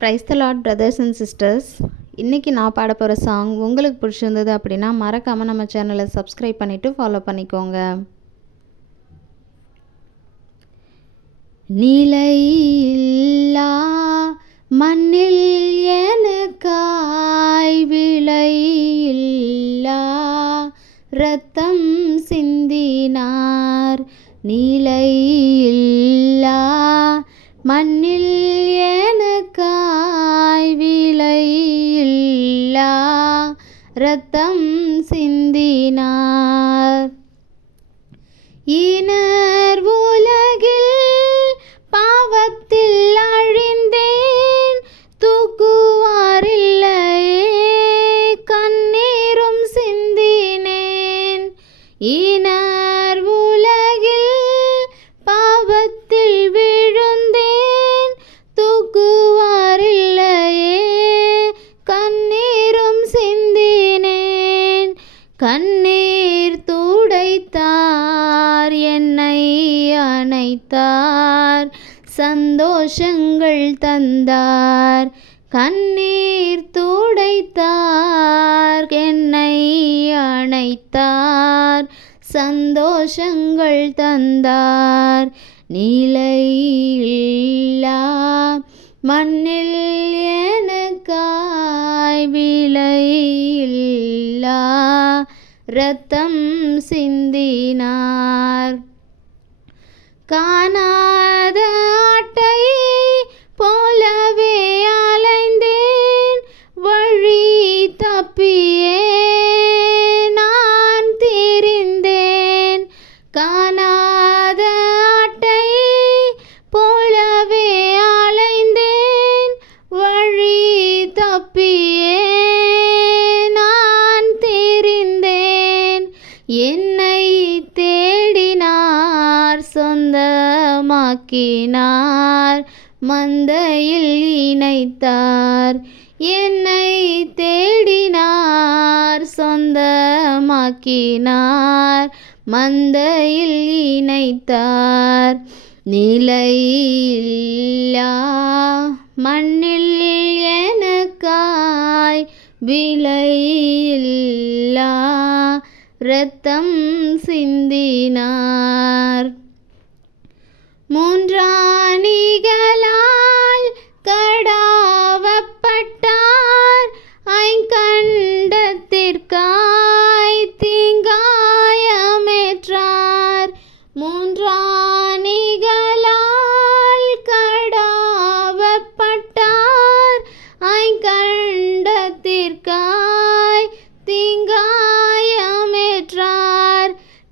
Praise the Lord brothers and sisters. இன்றைக்கி நான் பாட போகிற சாங் உங்களுக்கு பிடிச்சிருந்தது அப்படின்னா மறக்காமல் நம்ம சேனலை சப்ஸ்கிரைப் பண்ணிவிட்டு ஃபாலோ பண்ணிக்கோங்க. நிலையில்லா மண்ணில் எனக்காய் விலையில்லா இரத்தம் சிந்தினார். நிலையில்லா மண்ணில் எனக்காய் விலையில்லா இரத்தம் சிந்தினார். இனர் உலகில் பாவத்தில் அழிந்தேன், தூக்குவாரில்லையே கண்ணீரும் சிந்தினேன். இனர் உலகில் பாவத்தில் விழுந்தேன், தூக்குவாரில்லையே கண்ணீரும் சிந்தினேன். கண்ணீர் துடைத்தார், என்னை அணைத்தார், சந்தோஷங்கள் தந்தார். கண்ணீர் துடைத்தார், என்னை அணைத்தார், சந்தோஷங்கள் தந்தார். நிலையில்லா மண்ணில் எனக்காய் விலையில்லா இரத்தம் சிந்தினார். காணாத ஆட்டை போலவே அலைந்தேன், வழி தப்பியே நான் திரிந்தேன். காணாத ஆட்டை போலவே அலைந்தேன், வழி தப்பியே நான் திரிந்தேன். என்னை தேடினார், சொந்தமாக்கினார், மந்தையில் இணைத்தார். என்னை தேடினார், சொந்தமாக்கினார், மந்தையில் இணைத்தார். நிலையில்லா மண்ணில் எனக்காய் விலையில்லா இரத்தம் சிந்தினார். மூன்றாணிகளால் கடாவப்பட்டார், ஐங்கண்டத்திற்காய் தீங்காயமேற்றார். மூன்றாணிகளால் கடாவப்பட்டார், ஐங்கண்டத்திற்காய் தீங்காயமேற்றார்.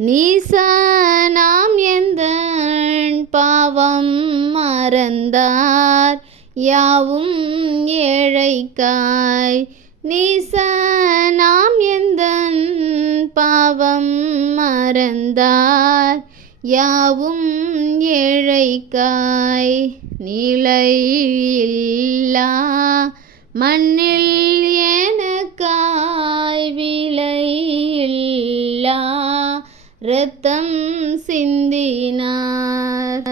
நீசனாம் எந்தன் பாவம் மறந்தார், யாவும் ஏழைக்காய். நீசனாம் எந்தன் பாவம் மறந்தார், யாவும் ஏழைக்காய். நிலையில்லா மண்ணில் எனக்காய் விலையில்லா இரத்தம் சிந்தினார்.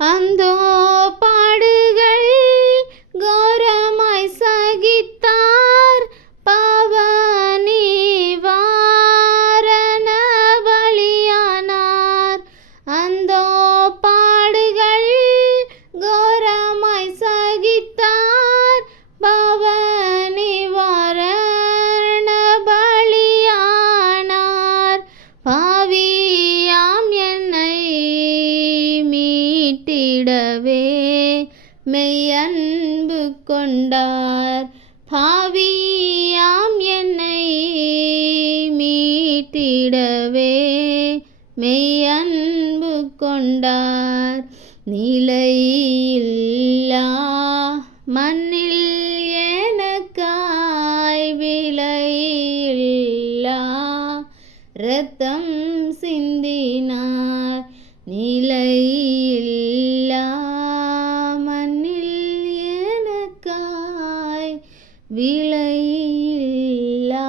அந்தோ பாடுகள் கோரமாய் சகித்தார், பாவ நிவாரண பலியானார். அந்தோ பாடுகள் கோரமாய் சகித்தார், பாவ நிவாரண பலியானார். பாவியாம் என்னை மீட்டிடவே மெய்யன்பு கொண்டார். பாவியாம் என்னை மீட்டிடவே மெய்யன்பு கொண்டார். நிலையில்லா மண்ணில் எனக்காய் விலையில்லா இரத்தம் சிந்தினார். நிலையில்லா மண்ணில் எனக்காய் விலையில்லா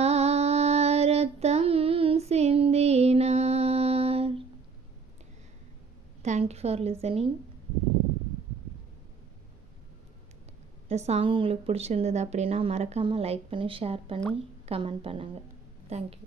இரத்தம் சிந்தினார். Thank you for listening. இந்த சாங் உங்களுக்கு பிடிச்சிருந்தது அப்படின்னா மறக்காமல் லைக் பண்ணி ஷேர் பண்ணி கமெண்ட் பண்ணுங்கள். தேங்க்யூ.